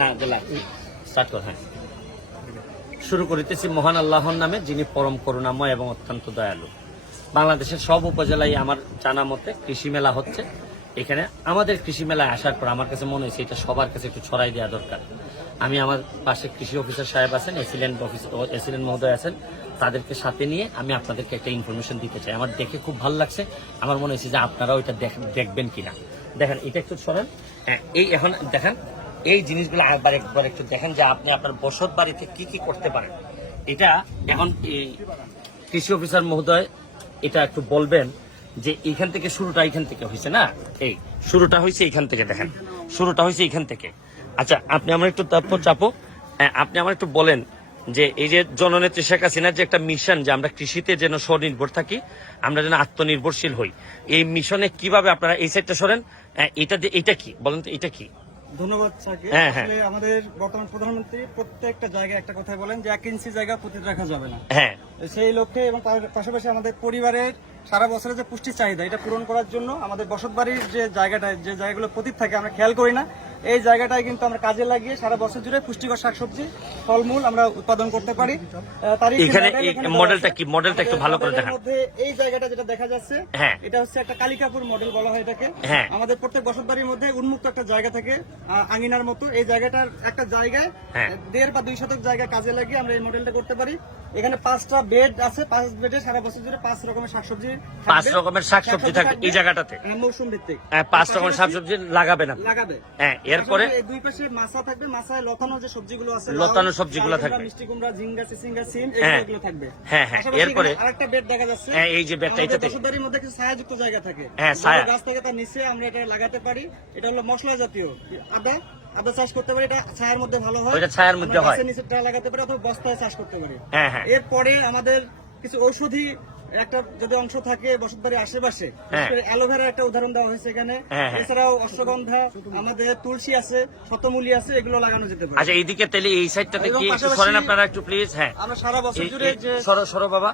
না দিলা স্টার্ট কর। হ্যাঁ, শুরু করিতেছি মহান আল্লাহর নামে, যিনি পরম করুণাময় এবং অত্যন্ত দয়ালু। বাংলাদেশের সব উপজেলায় আমার জানা মতে কৃষি মেলা হচ্ছে। এখানে আমাদের কৃষি মেলায় আসার পর আমার কাছে মনে হয়েছে এটা সবার কাছে একটু ছড়াই দেওয়া দরকার। আমি আমার পাশে কৃষি অফিসার সাহেব আছেন, এসিলেন্ট মহোদয় আছেন, তাদেরকে সাথে নিয়ে আমি আপনাদেরকে একটা ইনফরমেশন দিতে চাই। আমার দেখে খুব ভালো লাগছে, আমার মনে হয়েছে যে আপনারাও এটা দেখবেন কিনা। দেখেন এটা একটু ছড়ান। হ্যাঁ, এই এখন দেখেন এই জিনিসগুলো একবার একটু দেখেন যে আপনি আপনার বসত বাড়িতে কি কি করতে পারেন। এটা এখন এই কৃষি অফিসার মহোদয় এটা একটু বলবেন যে এইখান থেকে শুরুটা এইখান থেকে হয়েছে না, এই শুরুটা হয়েছে এইখান থেকে। দেখেন শুরুটা হয়েছে এইখান থেকে। আচ্ছা, আপনি আমার একটু চাপো। আপনি আমার একটু বলেন যে এই যে জননেত্রী শেখ হাসিনার যে একটা মিশন, যে আমরা কৃষিতে যেন স্বনির্ভর থাকি, আমরা যেন আত্মনির্ভরশীল হই, এই মিশনে কিভাবে আপনারা এই সাইডটা সরেন, এটা কি বলেন তো, এটা কি? ধন্যবাদ স্যারকে। আসলে আমাদের বর্তমান প্রধানমন্ত্রী প্রত্যেকটা জায়গায় একটা কথা বলেন যে 1 ইঞ্চি জায়গা পুঁতে রাখা যাবে না। হ্যাঁ, সেই লক্ষ্যে এবং পাশাপাশি আমাদের পরিবারের সারা বছরের যে পুষ্টি চাহিদা এটা পূরণ করার জন্য আমাদের বসতবাড়ির যে জায়গাগুলো পতিত থাকে আমরা খেয়াল করি না, এই জায়গাটায় কিন্তু আমরা কাজে লাগিয়ে সারা বছর জুড়ে পুষ্টিকর শাকসবজি ফলমূল আমরা উৎপাদন করতে পারি। এখানে মডেলটা একটু ভালো করে দেখান। এই জায়গাটা যেটা দেখা যাচ্ছে, এটা হচ্ছে একটা কালিকাপুর মডেল বলা হয় এটাকে। আমাদের প্রত্যেক বসতবাড়ির মধ্যে উন্মুক্ত একটা জায়গা থাকে আঙিনার মতো, এই জায়গাটার একটা জায়গায় 1.5 বা 2 শতক জায়গা কাজে লাগিয়ে আমরা এই মডেলটা করতে পারি। এখানে 5টা বেড আছে, 5 বেডে সারা বছর জুড়ে 5 রকমের শাকসবজি থাকবে এই জায়গাটাতে। মৌসুম ভিত্তিক 5 রকমের শাকসবজি লাগাবে। হ্যাঁ, এরপরে এই দুই পাশে মাছা থাকবে, মাছায় লতানো যে সবজিগুলো আছে, লতানো সবজিগুলো থাকবে, মিষ্টি কুমড়া, ঝিঙ্গা, চিচিঙ্গা, সিম এগুলো থাকবে। হ্যাঁ, এরপরে আরেকটা বেড দেখা যাচ্ছে। এই যে বেডটা, এটাতে বসতবাড়ির মধ্যে কিছু ছায়াযুক্ত জায়গা থাকে, গাছ থেকে তার নিচে আমরা এটা লাগাতে পারি। এটা হলো মশলা জাতীয় আদা চাষ করতে পারি, এটা ছায়ার মধ্যে ভালো হয়, ওইটা ছায়ার মধ্যে হয়, নিচেটা লাগাতে পারি অথবা বস্তায় চাষ করতে পারি। হ্যাঁ, এরপরে আমাদের কিছু ঔষধি একটা যদি অংশ থাকে বসতবাড়ির আশেপাশে, অ্যালোভেরার একটা উদাহরণ দেওয়া হয়েছে এখানে। এছাড়াও অশ্বগন্ধা, আমাদের তুলসী আছে, শতমূলী আছে, এগুলো লাগানো যেতে পারে। আচ্ছা, এইদিকে তাহলে এই সাইডটাতে কি একটু সরেন আপনারা একটু প্লিজ। হ্যাঁ, আমরা সারা বছর জুড়ে যে সরো বাবা।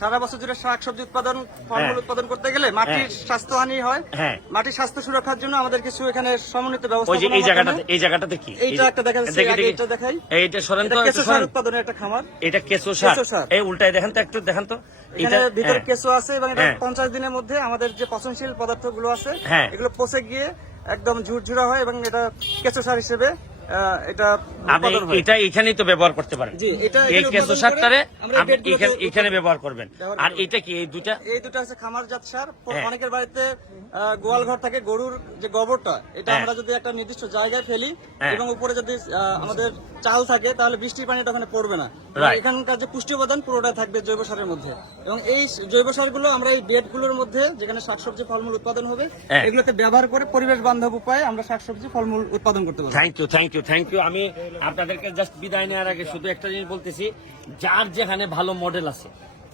সারা বছর জুড়ে শাকসবজি উৎপাদন, ফলমূল উৎপাদন করতে গেলে মাটির স্বাস্থ্যহানি হয়। মাটির স্বাস্থ্য সুরক্ষার জন্য আমাদের কিছু এখানে সমন্বিত ব্যবস্থা। এই জায়গাটাতে কি এইটা একটা দেখা যাচ্ছে, এটা দেখাই। এইটা সরেন তো, কেঁচো সার উৎপাদনের একটা খামার। এটা কেঁচো সার, এই উল্টায় দেখেন তো, একটু দেখেন তো। এটা ভিতরে কেঁচো আছে এবং এটা 50 দিনের মধ্যে আমাদের যে পচনশীল পদার্থগুলো আছে এগুলো পচে গিয়ে একদম ঝুরঝুরা হয় এবং এটা কেঁচো সার হিসেবে এটা এখানেই তো ব্যবহার করতে পারেন। এই কেঁচো সারটারে এখানে ব্যবহার করবেন। আর এটা কি এই দুটা হচ্ছে খামারজাত সার। অনেকের বাড়িতে গোয়াল ঘর থাকে, গরুর যে গোবরটা, এটা আমরা যদি একটা নির্দিষ্ট জায়গায় ফেলি এবং উপরে যদি আমাদের চাল থাকে তাহলে বৃষ্টির পানিটা ওখানে পড়বে না। এখানকার যে পুষ্টি উপাদান পুরোটা থাকবে জৈব সারের মধ্যে এবং এই জৈব সারগুলো আমরা এই বেডগুলোর মধ্যে যেখানে শাকসবজি ফলমূল উৎপাদন হবে এগুলোতে ব্যবহার করে পরিবেশ বান্ধব উপায়ে আমরা শাকসবজি ফলমূল উৎপাদন করতে পারবো। Thank you. আমি আপনাদেরকে জাস্ট বিদায় নেওয়ার আগে শুধু একটা জিনিস বলতেছি, যার যেখানে ভালো মডেল আছে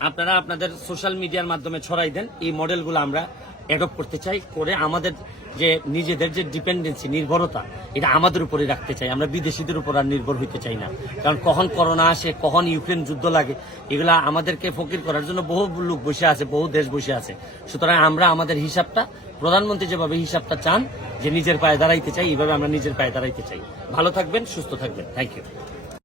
আপনারা আপনাদের সোশ্যাল মিডিয়ার মাধ্যমে ছড়াই দেন। এই মডেলগুলো আমরা অ্যাডপ্ট করতে চাই, করে আমাদের যে নিজেদের যে ডিপেন্ডেন্সি, নির্ভরতা, এটা আমাদের উপরে রাখতে চাই। আমরা বিদেশিদের উপর আর নির্ভর হইতে চাই না, কারণ কখন করোনা আসে, কখন ইউক্রেন যুদ্ধ লাগে, এগুলা আমাদেরকে ফকির করার জন্য বহু লোক বসে আছে, বহু দেশ বসে আছে। সুতরাং আমরা আমাদের হিসাবটা, প্রধানমন্ত্রী যেভাবে হিসাবটা চান যে নিজের পায়ে দাঁড়াইতে চাই, এইভাবে আমরা নিজের পায়ে দাঁড়াইতে চাই। ভালো থাকবেন, সুস্থ থাকবেন। Thank you.